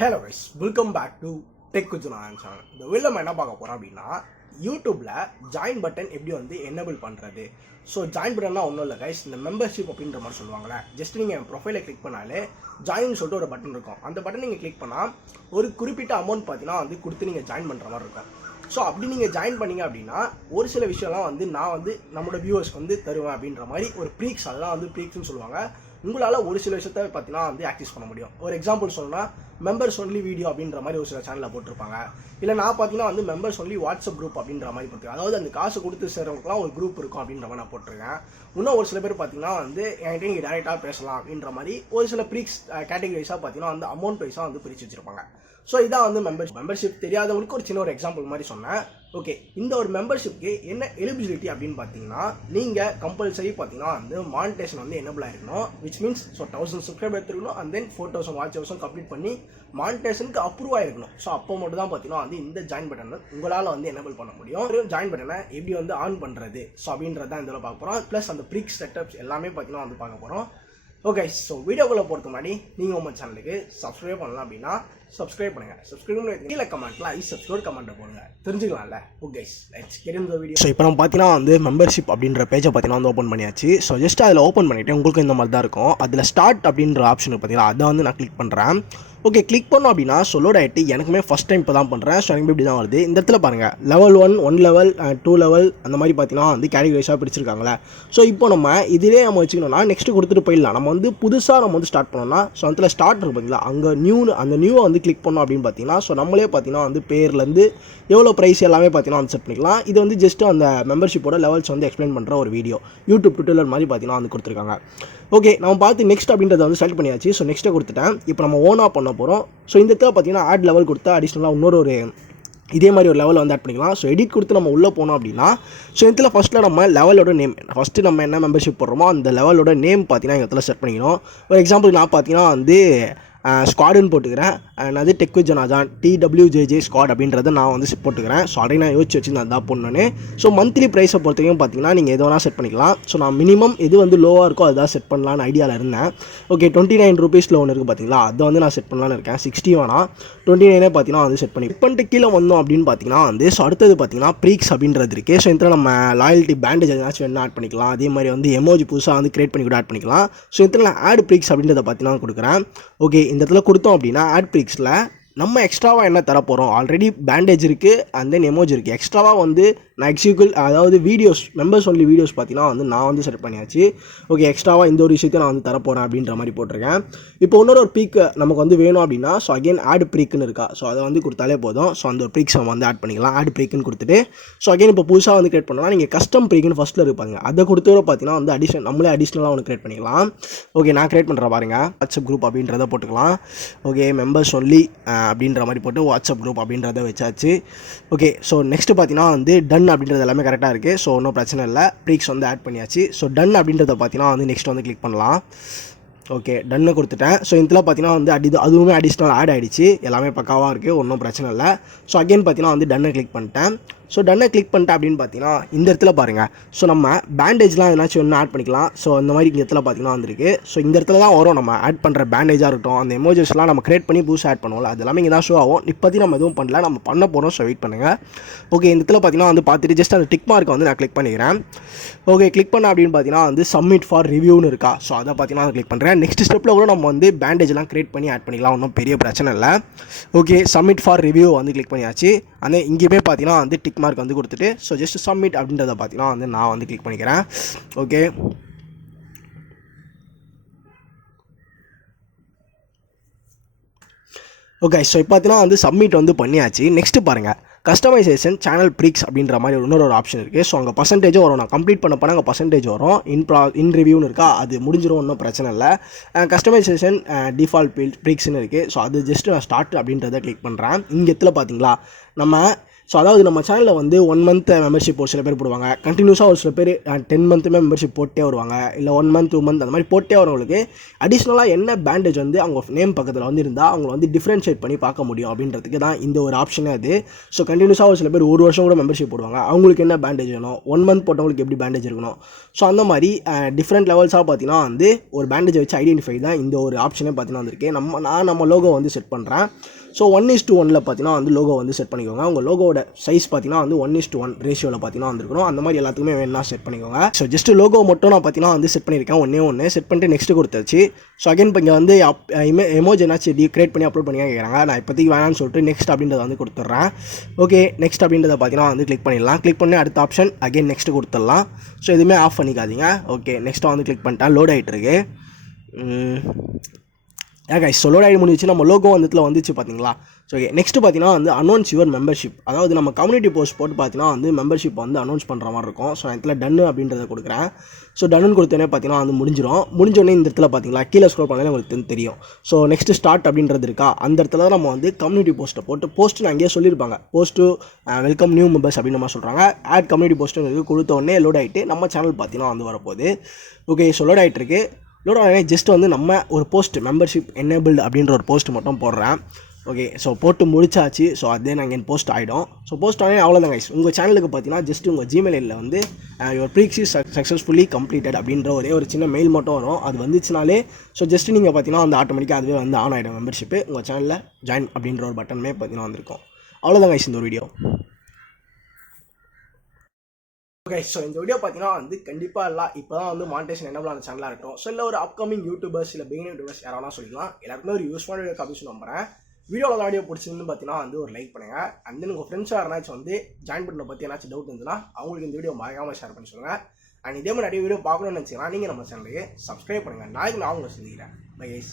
Hello guys, welcome back to TechWithJanaJohn channel. இந்த வீடியோல நம்ம என்ன பார்க்க போறோம் அப்படின்னா YouTubeல ஜாயின் பட்டன் எப்படி வந்து எனேபிள் பண்றது. ஸோ ஜாயின் பட்டன்னா ஒன்றும் இல்லை கைஸ், இந்த மெம்பர்ஷிப் அப்படின்ற மாதிரி சொல்லுவாங்களே. ஜஸ்ட் நீங்கள் என் ப்ரொஃபைலை கிளிக் பண்ணாலே ஜாயின் சொல்லிட்டு ஒரு பட்டன் இருக்கும். அந்த பட்டன் நீங்கள் கிளிக் பண்ணால் ஒரு குறிப்பிட்ட அமௌண்ட் பார்த்தீங்கன்னா வந்து கொடுத்து நீங்கள் ஜாயின் பண்ணுற மாதிரி இருக்கும். ஸோ அப்படி நீங்கள் ஜாயின் பண்ணீங்க அப்படின்னா ஒரு சில விஷயம்லாம் வந்து நான் வந்து நம்மளோட வியூவர்ஸ்க்கு வந்து தருவேன் அப்படின்ற மாதிரி ஒரு ப்ரீக்ஸ், அதெல்லாம் வந்து ப்ரீக்ஸ்னு சொல்லுவாங்க. உங்களால் ஒரு சில விஷயத்த பார்த்தீங்கன்னா வந்து ஆக்சஸ் பண்ண முடியும். ஒரு எக்ஸாம்பிள் சொல்லணும்னா மெம்பர்ஸ் ஒன்லி வீடியோ அப்படின்ற மாதிரி ஒரு சில சேனலில் போட்டிருப்பாங்க. இல்லை நான் பார்த்தீங்கன்னா வந்து மெம்பர்ஸ் ஒன்லி வாட்ஸ்அப் குரூப் அப்படின்ற மாதிரி போட்டிருக்கேன். அதாவது அந்த காசு கொடுத்து சேர்றவங்களுக்குலாம் ஒரு குரூப் இருக்கும் அப்படின்ற மாதிரி நான் போட்டிருக்கேன். இன்னும் ஒரு சில பேர் பார்த்தீங்கன்னா வந்து என்கிட்ட நீங்கள் டேரெக்டாக பேசலாம் அப்படின்ற மாதிரி ஒரு சில ப்ரீக்ஸ் கேட்டகரிஸாக பார்த்தீங்கன்னா வந்து அமௌண்ட் வைஸாக வந்து பிரித்து வச்சிருப்பாங்க. ஸோ இதான் வந்து மெம்பர்ஷிப் தெரியாதவங்களுக்கு ஒரு சின்ன ஒரு எக்ஸாம்பிள் மாதிரி சொன்னேன். ஓகே, இந்த ஒரு மெம்பர்ஷிப்க்கு என்ன எலிஜிபிலிட்டி அப்படின்னு பார்த்தீங்கன்னா நீங்கள் கம்பல்சரி பார்த்தீங்கன்னா வந்து மானிட்டேஷன் வந்து எனேபிள் ஆகிருக்கணும். விச் மீன்ஸ் 1000 சப்ஸ்கிரைபர் எடுத்துருக்கணும் அண்ட் தென் 4000 வாட்ச் ஹவர்ஸும் கம்ப்ளீட் பண்ணி மானிட்டேஷனுக்கு அப்ரூவ் ஆகிருக்கணும். ஸோ அப்போ மட்டும் தான் பார்த்தீங்கன்னா வந்து இந்த ஜாயின் பட்டனை உங்களால் வந்து எனேபிள் பண்ண முடியும். ஜாயின் பட்டனை எப்படி வந்து ஆன் பண்ணுறது ஸோ அப்படின்றத தான் இதில் பார்க்க போகிறோம். ப்ளஸ் அந்த ப்ரீக்ஸ் செட்டப்ஸ் எல்லாமே பார்த்தீங்கன்னா வந்து பார்க்க போகிறோம். ஓகே, ஸோ வீடியோக்குள்ளே போகிறதுக்கு முன்னாடி நீங்கள் உங்கள் சேனலுக்கு சப்ஸ்கிரைப் பண்ணலாம் அப்படின்னா சப்ஸ்கிரைப் பண்ணுங்கள். சப்ஸ்கிரைப் பண்ணி கீழே கமெண்ட்டில் சப்ஸ்கிரைப் கமெண்ட்டை போடுங்க, தெரிஞ்சுக்கலாம்ல. Okay, let's get into the video. So இப்போ நம்ம பார்த்தீங்கன்னா வந்து மெம்பர்ஷிப் அப்படின்ற பேஜை பார்த்தீங்கன்னா வந்து ஓப்பன் பண்ணியாச்சு. ஸோ ஜஸ்ட் அதில் ஓப்பன் பண்ணிவிட்டு உங்களுக்கு இந்த மாதிரி தான் இருக்கும். அதில் ஸ்டார்ட் அப்படின்ற ஆப்ஷன் பார்த்தீங்கன்னா அதை வந்து நான் கிளிக் பண்ணுறேன். ஓகே, கிளிக் பண்ணோம் அப்படின்னா லோட் ஆகிட்டு எனக்குமே ஃபஸ்ட் டைம் இப்போ தான் பண்ணுறேன். ஸோ எனக்கு இப்படி தான் வருது. இந்த இடத்துல பாருங்கள் லெவல் 1 லெவல் 2 லெவல் அந்த மாதிரி பார்த்தீங்கன்னா வந்து கேட்டகரிஸாக பிடிச்சிருக்காங்களே. ஸோ இப்போ நம்ம இதிலே நம்ம வச்சுக்கணும்னா நெக்ஸ்ட்டு கொடுத்துட்டு போயிடலாம். நம்ம வந்து புதுசாக நம்ம வந்து ஸ்டார்ட் பண்ணோம்னா ஸோ அதில் ஸ்டார்ட் இருக்கு பார்த்தீங்களா, அங்கே அந்த நியூவை வந்து கிளிக் பண்ணோம் அப்படின்னு பார்த்தீங்கன்னா ஸோ நம்மளே பார்த்தீங்கன்னா வந்து பேர்லேருந்து எவ்வளோ ப்ரைஸ் எல்லாமே பார்த்தீங்கன்னா வந்து செட் பண்ணிக்கலாம். இது வந்து ஜஸ்ட் அந்த மெம்பர்ஷிப்போட லெவல்ஸ் வந்து எக்ஸ்பிளைன் பண்ணுற ஒரு வீடியோ யூடியூப் டுட்டோரியல் மாதிரி பார்த்தீங்கன்னா வந்து கொடுத்துருக்காங்க. ஓகே, நம்ம பார்த்து நெக்ஸ்ட் அப்படின்றத வந்து செலக்ட் பண்ணியாச்சு. ஸோ நெக்ஸ்ட்டை கொடுத்துட்டேன். இப்போ நம்ம ஓனாக பண்ண போகிறோம். ஸோ இந்த இடத்துல பார்த்தீங்கன்னா ஆட் லெவல் கொடுத்தா அடிஷ்னலாக இன்னொரு இதே மாதிரி ஒரு லெவல் வந்து ஆட் பண்ணிக்கலாம். ஸோ எடிட் கொடுத்து நம்ம உள்ளே போனோம் அப்படின்னா ஸோ இதில் ஃபஸ்ட்டில் நம்ம லெவலோட நேம், ஃபஸ்ட்டு நம்ம என்ன மெம்பர்ஷிப் போடுறோமோ அந்த லெவலோட நேம் பார்த்தீங்கன்னா இந்த இடத்துல செட் பண்ணிக்கணும். ஒரு எக்ஸாம்பிள் நான் பார்த்தீங்கன்னா வந்து ஸ்குவாடுன்னு போட்டுக்கிறேன். அது TechWithJanaJohn TWJJ ஸ்குவாட் அப்படின்றத நான் வந்து போட்டுக்கிறேன். ஸோ ஆல்ரெடி நான் யோசிச்சு வச்சு நான் தான் போடணுன்னு. ஸோ மந்த்லி ப்ரைஸை பொறுத்தவரைக்கும் பார்த்தீங்கன்னா நீங்கள் எது வேணால் செட் பண்ணிக்கலாம். ஸோ நான் மினிமம் எது வந்து லோவாக இருக்கோ அதுதான் செட் பண்ணலான்னு ஐடியாவில் இருந்தேன். ஓகே, 29 ரூபீஸில் ஒன்று இருக்குது பார்த்தீங்களா, அதை வந்து நான் செட் பண்ணலான்னு இருக்கேன். 60 வேணாம், 29 பார்த்தீங்கன்னா வந்து செட் பண்ணி பண்ணிட்டு கீழே வந்தோம் அப்படின்னு பார்த்தீங்கன்னா வந்து ஸோ அடுத்தது பார்த்தீங்கன்னா ப்ரீக்ஸ் அப்படின்றது இருக்குது. ஸோ இதில் நம்ம லாயல்ட்டி பேண்டேஜ் எதாச்சும் வேணா ஆட் பண்ணிக்கலாம். அதே மாதிரி வந்து எமோஜி புதுசாக வந்து கிரியேட் பண்ணி கூட ஆட் பண்ணிக்கலாம். ஸோ இதில் நான் ஆட் ப்ரீக்ஸ் அப்படின்றத பார்த்தீங்கன்னா கொடுக்குறேன். ஓகே, இந்த இடத்துல கொடுத்தோம் அப்படின்னா ஆட் ப்ரீக்ஸில் நம்ம எக்ஸ்ட்ராவாக என்ன தர போகிறோம், ஆல்ரெடி பேண்டேஜ் இருக்குது அண்ட் தென் எமோஜி இருக்குது. எக்ஸ்ட்ராவாக வந்து நான் அதாவது வீடியோஸ் மெம்பர்ஸ் ஒன்லி வீடியோஸ் பார்த்தீங்கன்னா வந்து நான் வந்து செட் பண்ணியாச்சு. ஓகே, எக்ஸ்ட்ராவாக இந்த ஒரு விஷயத்தை நான் வந்து தரப்போகிறேன் அப்படின்ற மாதிரி போட்டிருக்கேன். இப்போ இன்னொரு ப்ரீக் நமக்கு வந்து வேணும் அப்படின்னா ஸோ அகைன் ஆட் ப்ரீக்குன்னு இருக்கா, ஸோ அதை வந்து கொடுத்தாலே போதும். ஸோ அந்த ஒரு ப்ரீக்ஸ் நம்ம வந்து ஆட் பண்ணிக்கலாம். ஆட் ப்ரீக்குன்னு கொடுத்துட்டு ஸோ அகைன் இப்போ புதுசாக வந்து கிரியேட் பண்ணலாம். நீங்கள் கஸ்டம் ப்ரீக்குன்னு ஃபஸ்ட்டில் இருப்பாங்க, அதை கொடுத்து பார்த்தீங்கன்னா வந்து நம்மளே அடிஷ்னலாக ஒன்று கிரியேட் பண்ணிக்கலாம். ஓகே, நான் கிரியேட் பண்ணுற பாருங்க வாட்ஸ்அப் குரூப் அப்படின்றத போட்டுக்கலாம். ஓகே, மெம்பர்ஸ் ஒன்லி அப்படின்ற மாதிரி போட்டு வாட்ஸ்அப் குரூப் அப்படின்றத வச்சாச்சு. ஓகே, ஸோ நெக்ஸ்ட்டு பார்த்தீங்கன்னா வந்து டன் அப்படின்றது எல்லாமே கரெக்டாக இருக்குது. ஸோ ஒன்றும் பிரச்சனை இல்லை, ப்ரீக்ஸ் வந்து ஆட் பண்ணியாச்சு. ஸோ டன் அப்படின்றத பார்த்தீங்கன்னா வந்து நெக்ஸ்ட் வந்து கிளிக் பண்ணலாம். ஓகே, டன்னு கொடுத்துட்டேன். ஸோ இதில் பார்த்தீங்கன்னா வந்து அதுவுமே அடிஷ்னல் ஆட் ஆகிடுச்சு. எல்லாமே பக்காவாக இருக்குது, ஒன்றும் பிரச்சனை இல்லை. ஸோ அகைன் பார்த்தீங்கன்னா வந்து டன்னை கிளிக் பண்ணிட்டேன். ஸோ டன்னை கிளிக் பண்ணிட்டேன் அப்படின்னு பார்த்தீங்கன்னா இந்த இடத்துல பாருங்கள் ஸோ நம்ம பேண்டேஜ்லாம் எதனாச்சும் ஒன்று ஆட் பண்ணிக்கலாம். ஸோ அந்த மாதிரி இந்த இடத்துல பார்த்தீங்கன்னா வந்துருக்கு. ஸோ இந்த இடத்துல தான் வரும் நம்ம ஆட் பண்ணுற பேண்டேஜாக இருக்கட்டும், அந்த எமோஜஸ்லாம் நம்ம கிரியேட் பண்ணி புதுசாக ஆட் பண்ணுவோம்ல, அது எல்லாமே இங்கே தான் ஷோ ஆகும். இப்போதைக்கு நம்ம எதுவும் பண்ணல, நம்ம பண்ண போகிறோம். ஸோ வெயிட் பண்ணுங்கள். ஓகே, இந்த இடத்துல பார்த்தீங்கன்னா வந்து பார்த்துட்டு ஜஸ்ட் அந்த டிக் மார்க்கை வந்து நான் கிளிக் பண்ணிக்கிறேன். ஓகே, கிளிக் பண்ண அப்படின்னு பார்த்தீங்கன்னா வந்து சப்மிட் ஃபார் ரிவ்யூன்னு இருக்கா. ஸோ அதை பார்த்தீங்கன்னா கிளிக் பண்ணுறேன். நெக்ஸ்ட் ஸ்டெப்பில் கூட நம்ம வந்து பேண்டேஜ்லாம் கிரியேட் பண்ணி ஆட் பண்ணிக்கலாம், ஒன்றும் பெரிய பிரச்சனை இல்லை. ஓகே, சப்மிட் ஃபார் ரிவ்யூ வந்து கிளிக் பண்ணியாச்சு. அந்த இங்கேயுமே பார்த்தீங்கன்னா வந்து டிக் மார்க் வந்து கொடுத்துட்டு ஸோ ஜஸ்ட் சப்மிட் அப்படின்றத பார்த்தீங்கன்னா வந்து நான் வந்து கிளிக் பண்ணிக்கிறேன். ஓகே, ஓகே, ஸோ இப்போ பார்த்தீங்கன்னா வந்து சப்மிட் வந்து பண்ணியாச்சு. நெக்ஸ்ட்டு பாருங்கள் கஸ்டமைசேஷன் சேனல் ப்ரீக்ஸ் அப்படின்ற மாதிரி இன்னொரு ஆப்ஷன் இருக்குது. ஸோ அங்கே பர்சன்டேஜும் வரும். நான் கம்ப்ளீட் பண்ண அங்கே பர்சன்டேஜ் வரும். இன் ரிவ்யூன்னு இருக்கா, அது முடிஞ்சிடும், ஒன்றும் பிரச்சனை இல்லை. கஸ்டமைசேஷன் டிஃபால்ட் ப்ரீக்ஸ்னு இருக்குது. ஸோ அது ஜஸ்ட்டு நான் ஸ்டார்ட் அப்படின்றத கிளிக் பண்ணுறேன். இங்கே இடத்துல பார்த்தீங்களா நம்ம ஸோ அதாவது நம்ம சேனலில் வந்து 1 மந்த் மெம்பர்ஷிப் ஒரு சில பேர் போடுவாங்க, கண்டினியூஸாக ஒரு சில பேர் 10 மந்த்துமே மெம்பர்ஷிப் போட்டே வருவாங்க, இல்லை 1 மந்த் 2 மந்த் அந்த மாதிரி போட்டே வரவங்களுக்கு அடிஷ்னலாக என்ன பேண்டேஜ் வந்து அவங்க நேம் பக்கத்தில் வந்து இருந்தால் அவங்க வந்து டிஃப்ரென்ஷியேட் பண்ணி பார்க்க முடியும் அப்படின்றதுக்கு தான் இந்த ஒரு ஆப்ஷனே அது. ஸோ கண்டினியூஸாக ஒரு சில பேர் 1 வருஷம் கூட மெம்பர்ஷிப் போடுவாங்க, அவங்களுக்கு என்ன பேண்டேஜ் வேணும், 1 மந்த் போட்டவங்களுக்கு எப்படி பேண்டேஜ் இருக்கணும். ஸோ அந்த மாதிரி டிஃப்ரெண்ட் லெவல்ஸாக பார்த்தீங்கன்னா வந்து ஒரு பேண்டேஜை வச்சு ஐடென்டிஃபை தான் இந்த ஒரு ஆப்ஷனே பார்த்தீங்கன்னா வந்துருக்கு. நம்ம லோகோ வந்து செட் பண்ணுறேன். ஸோ 1:1 பார்த்தீங்கன்னா வந்து லோகோ வந்து செட் பண்ணிக்கோங்க. உங்கள் லோகோட சைஸ் பார்த்தீங்கன்னா வந்து 1:1 ரேஷியோவில் பார்த்தீங்கன்னா வந்துருக்கணும். அந்த மாதிரி எல்லாத்துக்குமே வேணா செட் பண்ணிக்கோங்க. ஸோ ஜஸ்ட் லோகோ மட்டும் நான் பார்த்தீங்கன்னா வந்து செட் பண்ணியிருக்கேன், 1 செட் பண்ணிட்டு நெக்ஸ்ட் கொடுத்தாச்சு. ஸோ அகைன் இப்போ இங்கே வந்து எமோஜி என்னாச்சு கிரியேட் பண்ணி அப்லோட் பண்ணி கேட்குறாங்க. நான் இப்போதைக்கு வேணான்னு சொல்லிட்டு நெக்ஸ்ட் அப்படின்றத வந்து கொடுத்துட்றேன். ஓகே, நெக்ஸ்ட் அப்படின்றத பார்த்தீங்கன்னா வந்து கிளிக் பண்ணிடலாம். கிளிக் பண்ணி அடுத்த ஆப்ஷன் அகைன் நெக்ஸ்ட் கொடுத்துடலாம். ஸோ எதுவுமே ஆஃப் பண்ணிக்காதீங்க. ஓகே, நெக்ஸ்ட்டு வந்து கிளிக் பண்ணிட்டேன். லோட் ஆகிட்டு இருக்கு. கைஸ் லோட் ஆகி முடிஞ்சிச்சு. நம்ம லோகோ வந்து வந்துச்சு பார்த்தீங்களா. ஸோ ஓகே, நெக்ஸ்ட்டு பார்த்தீங்கன்னா வந்து அனௌன்ஸ் யுவர் மெம்பர்ஷிப். அதாவது நம்ம கம்யூனிட்டி போஸ்ட் போட்டு பார்த்தீங்கன்னா வந்து மெம்பர்ஷிப் வந்து அனௌன்ஸ் பண்ணுற மாதிரி இருக்கும். ஸோ நான் இதில் டன்னு அப்படின்றத கொடுக்குறேன். ஸோ டன்னு கொடுத்தோன்னே பார்த்தீங்கன்னா வந்து முடிஞ்சோடனே இந்த இடத்துல பார்த்தீங்களா கீழே ஸ்க்ரோல் பண்ணாலே உங்களுக்கு தெரியும். ஸோ நெக்ஸ்ட் ஸ்டார்ட் அப்படின்றது இருக்கா, அந்த இடத்துல நம்ம வந்து கம்யூனிட்டி போஸ்ட்டை போட்டு போஸ்ட்டு நான் அங்கேயே சொல்லியிருப்பாங்க, போஸ்ட்டு வெல்கம் நியூ மெம்பர்ஸ் அப்படின்னு நம்ம சொல்கிறாங்க. ஆட் கம்யூனிட்டி போஸ்ட்டு கொடுத்த உடனே லோட் ஆகிட்டு நம்ம சேனல் பார்த்தீங்கன்னா வந்து வரப்போகுது. ஓகே, ஸோ லோட் ஆகிட்டு இருக்கு. லோட் ஆனே ஜஸ்ட் வந்து நம்ம ஒரு போஸ்ட் மெம்பர்ஷிப் எனேபிள்டு அப்படின்ற ஒரு போஸ்ட் மட்டும் போடுறேன். ஓகே, ஸோ போட்டு முடிச்சாச்சு. ஸோ அதே நாங்கள் என் போஸ்ட் ஆகிடும். ஸோ போஸ்ட் ஆனே அவ்வளோதான் கைஸ். உங்கள் சேனலுக்கு பார்த்தீங்கன்னா ஜஸ்ட் உங்கள் ஜிமெயிலில் வந்து யுவர் ப்ரீக்ஸ் இஸ் சக்ஸஸ்ஃபுல்லி கம்ப்ளீட்டட் அப்படின்ற ஒரு சின்ன மெயில் மட்டும் வரும். அது வந்துச்சுனாலே ஸோ ஜஸ்ட் நீங்கள் பார்த்தீங்கன்னா வந்து ஆட்டோமேட்டிக்காக அதுவே வந்து ஆன் ஆகிடும் மெம்பர்ஷிப்பு. உங்கள் சேனலில் ஜாயின் அப்படின்ற ஒரு பட்டனுமே பார்த்தீங்கன்னா வந்திருக்கும். அவ்வளோதான் கைஸ் இந்த ஒரு வீடியோ. ஓகே, ஸோ இந்த வீடியோ பார்த்தீங்கன்னா வந்து கண்டிப்பாக எல்லாம் இப்போ தான் வந்து மானிட்டேஷன் என்னபிளான சேனலாக இருக்கும். ஸோ இல்லை ஒரு அப்கமிங் யூடியூபர்ஸ் இல்லை பிகினிங் யூடியூபர்ஸ் யாராவது சொல்லிக்கலாம். எல்லாருக்குமே ஒரு யூஸ்ஃபுல்லான வீடியோ காப்பிச்சு நம்புறேன். வீடியோவில் வீடியோ பிடிச்சிருந்து பார்த்தீங்கன்னா வந்து ஒரு லைக் பண்ணுங்கள். அண்ட் தென் உங்கள் ஃப்ரெண்ட்ஸ் யாராச்சும் வந்து ஜாயின் பண்ண பற்றி ஏதாச்சும் டவுட் இருந்துச்சுன்னா அவங்களுக்கு இந்த வீடியோ மறக்காமல் ஷேர் பண்ணி சொல்லுங்கள். அண்ட் இதே மாதிரி நிறைய வீடியோ பார்க்கணும்னு நினச்சிங்கன்னா நீங்கள் நம்ம சேனலுக்கு சப்ஸ்கிரைப் பண்ணுங்கள். நாளைக்கு நான் உங்களை சந்திக்கிறேன். Bye guys.